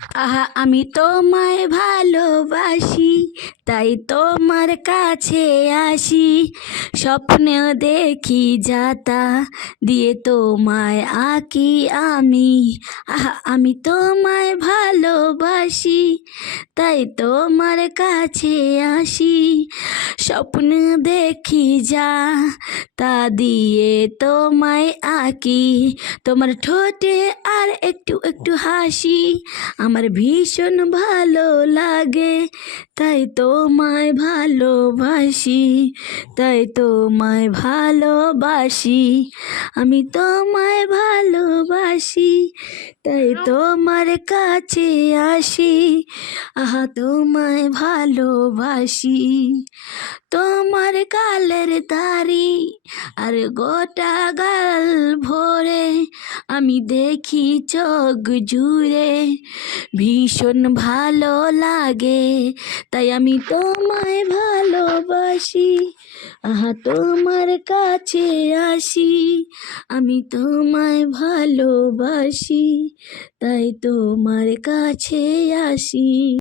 আহা, আমি তোমায় ভালোবাসি, তাই তোমার কাছে আসি। স্বপ্নেও দেখি যাতা দিয়ে তোমায় আঁকি আমি। আহা, আমি তোমায় ভালোবাসি, তাই তোমার কাছে আসি। স্বপ্ন দেখি যা তা দিয়ে তোমায় আঁকি, তোমার ঠোঁটে আর একটু একটু হাসি। আমার ভীষণ ভালো লাগে। তাই তোমায় ভালোবাসি, তাই তোমায় ভালোবাসি। আমি তোমায় ভালোবাসি, তাই তোমার কাছে আসি। আহা, তোমায় ভালোবাসি। তোমার কালের তারি আর গোটা গাল আমি দেখি চোখ জুড়ে ভীষণ ভালো লাগে। তাই আমি তোমায় ভালোবাসি। আহা, তোমার কাছে আসি। আমি তোমায় ভালোবাসি। তাই তোমার কাছে আসি।